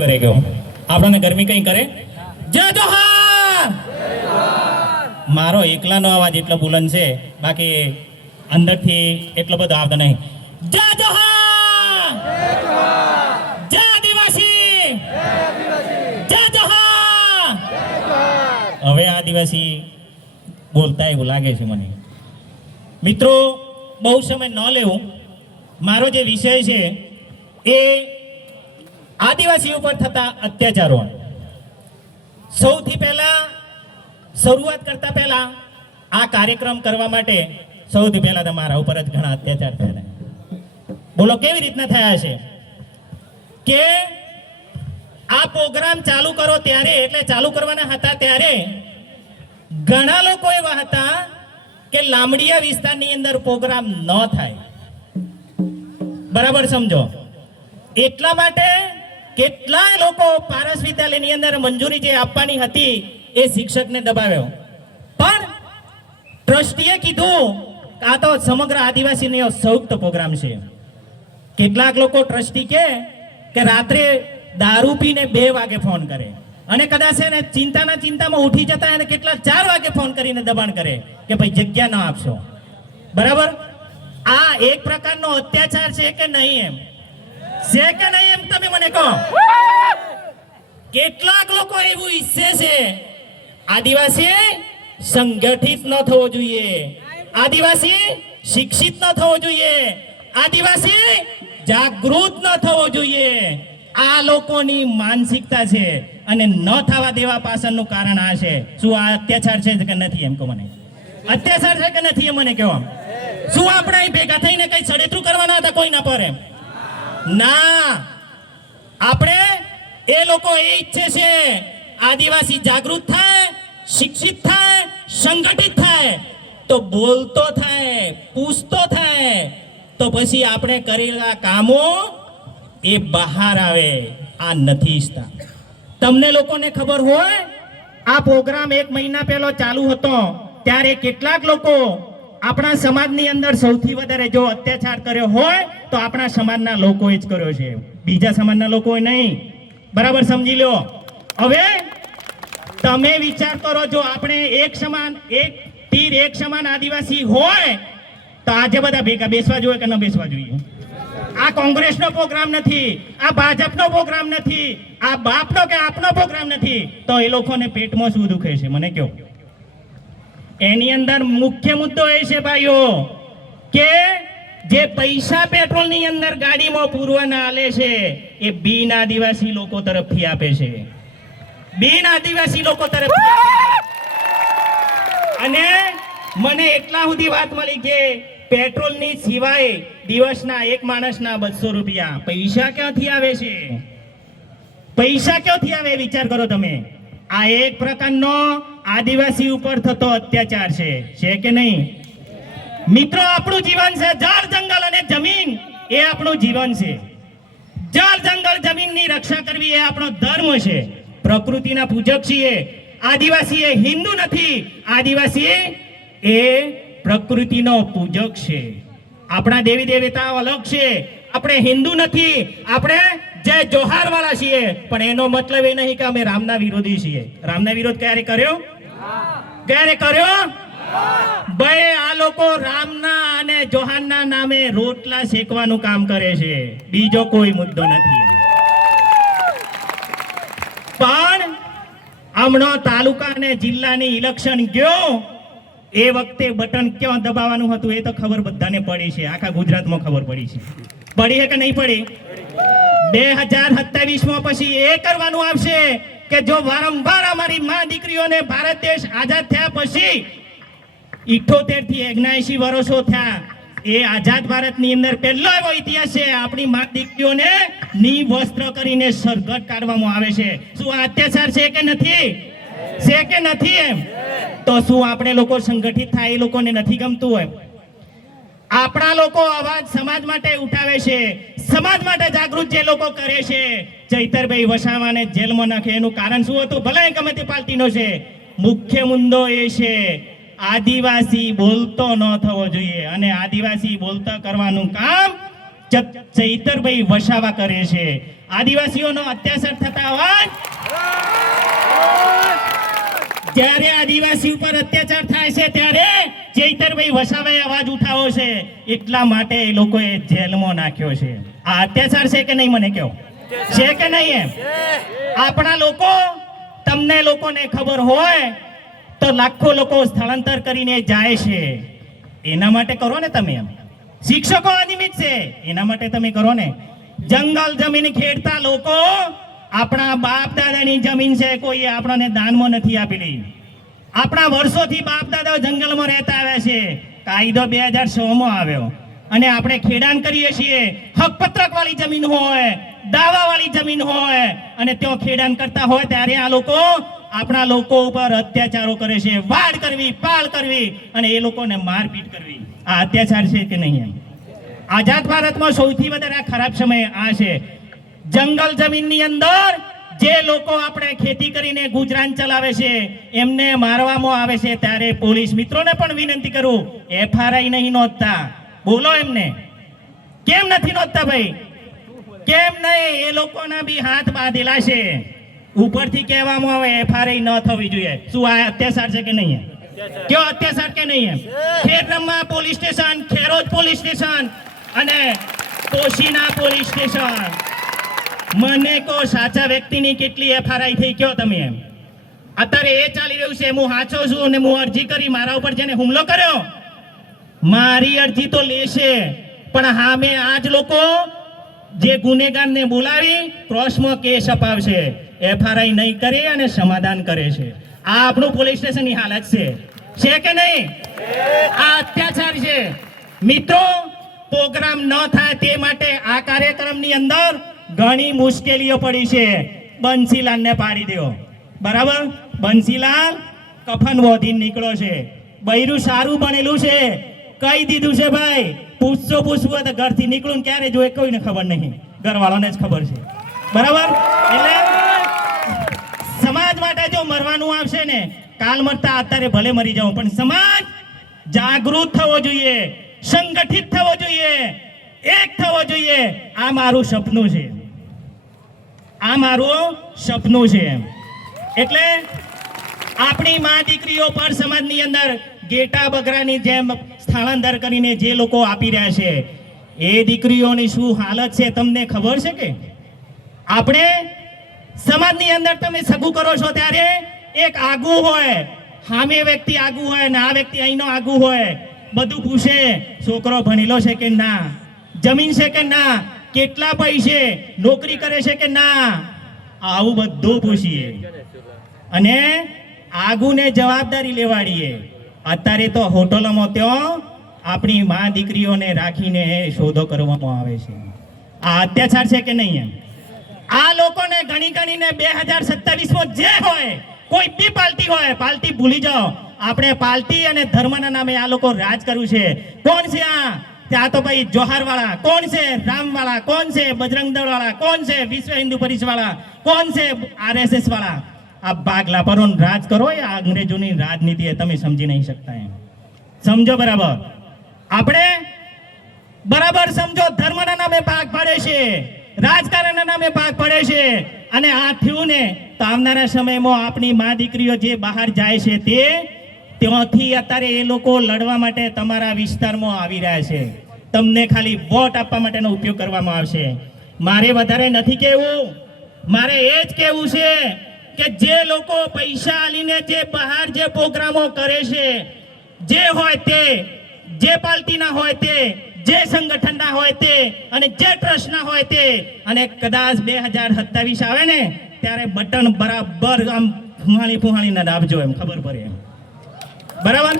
કરે ગયો આપણને ગરમી કઈ કરે જય જોહાર મારો એકલાનો અવાજ એટલો બુલંદ છે બાકી અંદરથી એટલો બધો આવતો નહીં જય જોહાર જય આદિવાસી જય જોહાર હવે આદિવાસી બોલતા એવું લાગે છે મને મિત્રો બહુ સમય ન લેવું મારો જે વિષય છે એ આદિવાસી ઉપર થતા અત્યાચારો સૌથી પહેલા શરૂઆત કરતા પહેલા આ કાર્યક્રમ કરવા માટે સૌથી પહેલા તમારા ઉપર જ ઘણા અત્યાચાર થયા બોલો કેવી રીતના થયા છે કે આ પ્રોગ્રામ ચાલુ કરો ત્યારે એટલે ચાલુ કરવાના હતા ત્યારે ઘણા લોકો એવા હતા કે લાંબડિયા વિસ્તારની અંદર પ્રોગ્રામ ન થાય બરાબર સમજો એટલા માટે કેટલાય લોકો પારસ વિદ્યાલયની અંદર મંજૂરી જે આપવાની હતી એ શિક્ષકને દબાવ્યો પણ ટ્રસ્ટીએ કીધું આ તો સમગ્ર આદિવાસીનો સંયુક્ત પ્રોગ્રામ છે કેટલાક લોકો ટ્રસ્ટી કે રાત્રે દારૂ પીને 2 વાગે ફોન કરે અને કદાચ એને ચિંતામાં ઉઠી જતા અને કેટલા 4 વાગે ફોન કરીને દબાણ કરે કે ભાઈ જગ્યા ન આપશો બરાબર આ એક પ્રકારનો અત્યાચાર છે કે નહીં એમ છે કે નહીં એમ તમે મને કહો કેટલાક લોકો એવું ઈચ્છે છે આદિવાસી સંગઠિત ન થવો જોઈએ આદિવાસી શિક્ષિત ન થવો જોઈએ આદિવાસી જાગૃત ન થવો જોઈએ આ લોકોની માનસિકતા છે અને ન થવા દેવા પાછળનું કારણ આ છે શું આ અત્યાચાર છે કે નથી એમ કહો મને અત્યાચાર છે કે નથી એમ મને કહો શું આપણે અહીં ભેગા થઈને કઈ ષડયંત્ર કરવાના હતા કોઈના પર એમ ના આપણે એ લોકો એ ઈચ્છે છે આદિવાસી જાગૃત થાય શિક્ષિત થાય સંગઠિત થાય તો બોલતો થાય પૂછતો થાય તો પછી આપણે કરેલા કામો એ બહાર આવે આ નથી ઈચ્છતા તમને લોકોને ખબર હોય આ પ્રોગ્રામ 1 મહિના પહેલો ચાલુ હતો ત્યારે કેટલાક લોકો આપણા સમાજની અંદર સૌથી વધારે જો અત્યાચાર કર્યો હોય તો આપણા સમાજના લોકોએ જ કર્યો છે બીજા સમાજના લોકોએ નહીં બરાબર સમજી લો હવે તમે વિચાર કરો જો આપણે એક તીર એક સમાન આદિવાસી હોય તો આજે બધા ભેગા બેસવા જોઈએ કે ન બેસવા જોઈએ આ કોંગ્રેસનો પ્રોગ્રામ નથી આ ભાજપનો પ્રોગ્રામ નથી આ બાપનો કે આપનો પ્રોગ્રામ નથી તો એ લોકોને પેટમાં શું દુખે છે મને કહો એની અંદર મુખ્ય મુદ્દો એ છે ભાઈઓ કે જે પૈસા પેટ્રોલની અંદર ગાડીમાં પૂરવાના આલે છે એ બિન આદિવાસી લોકો તરફથી આપે છે બિન આદિવાસી લોકો તરફથી અને મને એટલા સુધી વાત મળી કે પેટ્રોલની સિવાય દિવસના એક માણસના 200 રૂપિયા પૈસા ક્યાંથી આવે છે પૈસા ક્યાંથી આવે વિચાર કરો તમે આ એક પ્રકારનો આદિવાસી ઉપર થતો અત્યાચાર છે કે નહીં મિત્રો આપણું જીવન છે જળ જંગલ અને જમીન એ આપણું જીવન છે જળ જંગલ જમીનની રક્ષા કરવી એ આપણો ધર્મ છે પ્રકૃતિના પૂજક છીએ આદિવાસી એ હિન્દુ નથી આદિવાસી એ પ્રકૃતિનો પૂજક છે આપણા દેવી દેવતાઓ અલગ છે આપણે હિન્દુ નથી આપણે જય જોહાર વાળા છીએ પણ એનો મતલબ એ નહીં કે અમે રામના વિરોધી છીએ રામના વિરોધ ક્યારે કર્યો ભાઈ આ લોકો રામના અને જોહારના નામે રોટલા શેકવાનું કામ કરે છે બીજો કોઈ મુદ્દો નથી પણ હમણાં તાલુકા અને જિલ્લાની ઇલેક્શન ગયો એ વખતે બટન ક્યાં દબાવવાનું હતું એ તો ખબર બધાને પડી છે આખા ગુજરાતમાં ખબર પડી છે પડી છે કે નહીં પડી 2027માં પછી એ કરવાનું આવશે કે જો વારંવાર અમારી મા દીકરીઓને ભારત દેશ આઝાદ થયા પછી 78 થી 79 વર્ષો થયા એ આઝાદ ભારતની અંદર પહેલો એવો ઇતિહાસ છે આપણી મા દીકરીઓને નિવસ્ત્ર કરીને સરઘટ કાઢવામાં આવે છે શું આ અત્યાચાર છે કે નથી એમ તો શું આપણે લોકો સંગઠિત થાય એ લોકોને નથી ગમતું હોય આપણા લોકો અવાજ સમાજ માટે ઉઠાવે છે સમાજ માટે જાગૃત જે લોકો કરે છે ચૈતરભાઈ વસાવાને જેલમાં નાખે એનું કારણ શું હતું ભલે ગમે તે પાર્ટીનો છે મુખ્ય મુદ્દો એ છે આદિવાસી બોલતો ન થવો જોઈએ અને આદિવાસી બોલતા કરવાનું કામ ચૈતરભાઈ વસાવા કરે છે આદિવાસીઓનો અત્યાચાર થતા હોય, જ્યારે આદિવાસી ઉપર અત્યાચાર થાય છે ત્યારે ચૈતરભાઈ વસાવાએ અવાજ ઉઠાવ્યો છે, એટલા માટે એ લોકોએ જેલમાં નાખ્યો છે. આ અત્યાચાર છે કે નહીં મને કહો, છે કે નહીં? એમ આપણા લોકો, તમને લોકોને ખબર હોય તો લાખો લોકો સ્થળાંતર કરીને જાય છે, એના માટે કરો ને તમે. એમ શિક્ષકો અનિયમિત છે એના માટે તમે કરો ને. જંગલ જમીન ખેડતા લોકો, આપણા બાપ દાદાની જમીન છે, કોઈ આપણને દાનમાં નથી આપેલી. આપણા વર્ષોથી બાપ દાદાઓ જંગલમાં રહેતા આવ્યા છે. કાયદો 2006 માં આવ્યો અને આપણે ખેડાણ કરીએ છીએ. હકપત્રક વાળી જમીન હોય, દાવા વાળી જમીન હોય અને ત્યાં ખેડાણ કરતા હોય ત્યારે આ લોકો આપણા લોકો ઉપર અત્યાચારો કરે છે. વાડ કરવી, પાળ કરવી અને એ લોકોને મારપીટ કરવી, આ અત્યાચાર છે કે નહીં? આઝાદ ભારતમાં સૌથી વધારે ખરાબ સમય આ છે. જંગલ જમીનની અંદર જે લોકો આપણે ખેતી કરીને ગુજરાન ચલાવે છે એમને મારવામાં આવે છે ત્યારે પોલીસ મિત્રોને પણ વિનંતી કરું, FRI નહીં નોંધતા. બોલો એમને, કેમ નથી નોંધતા ભાઈ? કેમ નહીં? એ લોકોના બી હાથ બાંધેલા છે. ઉપરથી કહેવામાં આવે FRI ન થવી જોઈએ. શું આ અત્યાચાર છે કે નહીં? કયો અત્યાચાર કે નહીં? Khedbrahma police station, Kheroj police station અને કોશીના પોલીસ સ્ટેશન. મને કો સાચા વ્યક્તિની કેટલી FRI થઈ કયો તમે? એમ અત્યારે એ ચાલી રહ્યું છે, હું સાચો છું અને હું અરજી કરી, મારા ઉપર જેને હુમલો કર્યો મારી અરજી તો લેશે, પણ હા મેં આજ લોકો જે ગુનેગારને બોલાવી ક્રોસમાં કેસ અપાવશે, FRI નહીં કરે અને સમાધાન કરે છે. આ આપણું પોલીસ સ્ટેશનની હાલત છે કે નહીં? આ અત્યાચાર છે. મિત્રો, પ્રોગ્રામ ન થાય તે માટે આ કાર્યક્રમની અંદર ઘણી મુશ્કેલીઓ પડી છે. બંસીલાલને પાડી દો, બરાબર? બંસીલાલ કફન વોધીને નીકળ્યો છે, બૈરું સારું બનેલું છે, કહી દીધું છે ભાઈ પૂછવું તો ઘરથી નીકળું ક્યારે જોઈએ કોઈને ખબર નહીં, ઘરવાળાને જ ખબર છે, બરાબર? એટલે સમાજ માટે જો મરવાનું આવશે ને, કાલ મરતા અત્યારે ભલે મરી જાઉં, પણ સમાજ જાગૃત થવો જોઈએ, સંગઠિત થવો જોઈએ, એક થવો જોઈએ. આ મારું સપનું છે, આ મારું સપનું છે. એટલે આપણી મા દીકરીઓ પર સમાજની અંદર ગેટા બકરાની જેમ સ્થળાંતર કરીને જે લોકો આપી રહ્યા છે, એ દીકરીઓની શું હાલત છે તમને ખબર છે કે? આપણે સમાજની અંદર તમે સગું કરો છો ત્યારે એક આગુ હોય, સામે વ્યક્તિ આગુ હોય ને આ વ્યક્તિ અહીંનો આગુ હોય, બધું પૂછે છોકરો ભણેલો છે કે ના, જમીન છે કે ના, કેટલા પૈસે, નોકરી કરે છે કે ના, આવું બધું પૂછીએ અને આગુને જવાબદારી લેવાડીએ. અત્યારે તો હોટલોમાં ત્યાં આપણી મા દીકરીઓને રાખીને શોધો કરવામાં આવે છે. આ અત્યાચાર છે કે નહીં? આ લોકોને ગણી ગણીને 2027માં જે હોય, કોઈ બી પાર્ટી હોય, પાર્ટી ભૂલી જાઓ. આપણે પાર્ટી અને ધર્મના નામે આ લોકો રાજ કર્યું છે. કોણ છે આ? ત્યાં તો ભાઈ જોહાર વાળા, કોણ છે રામ વાળા, કોણ છે બજરંગ દળ વાળા, કોણ છે વિશ્વ હિન્દુ પરિષદ વાળા, કોણ છે RSS વાળા. આ ભાગલા પરો રાજ કરો, એ અંગ્રેજોની રાજનીતિ એ તમે સમજી નહીં શકતા. એમ સમજો બરાબર? આપણે બરાબર સમજો, ધર્મના નામે ભાગ પાડે છે, રાજકારણના નામે ભાગ પડે છે અને આ થયું ને તો આવનારા સમયમાં આપણી મા દીકરીઓ જે બહાર જાય છે તે ત્યાંથી અત્યારે એ લોકો લડવા માટે તમારા વિસ્તારમાં આવી રહ્યા છે. તમને ખાલી વોટ આપવા માટેનો ઉપયોગ કરવામાં આવશે. મારે વધારે નથી કહેવું, મારે એ જ કહેવું છે કે જે લોકો પૈસા આલીને જે બહાર જે પ્રોગ્રામો કરે છે, જે હોય તે, જે પાર્ટીના હોય તે, જે સંગઠનના હોય તે અને જે ટ્રસ્ટના હોય તે, અને કદાચ 2027 આવે ને ત્યારે બટન બરાબર આમ ફુહાળી ફુહાળીને દાબજો, એમ ખબર પડે. એમ બરાબર?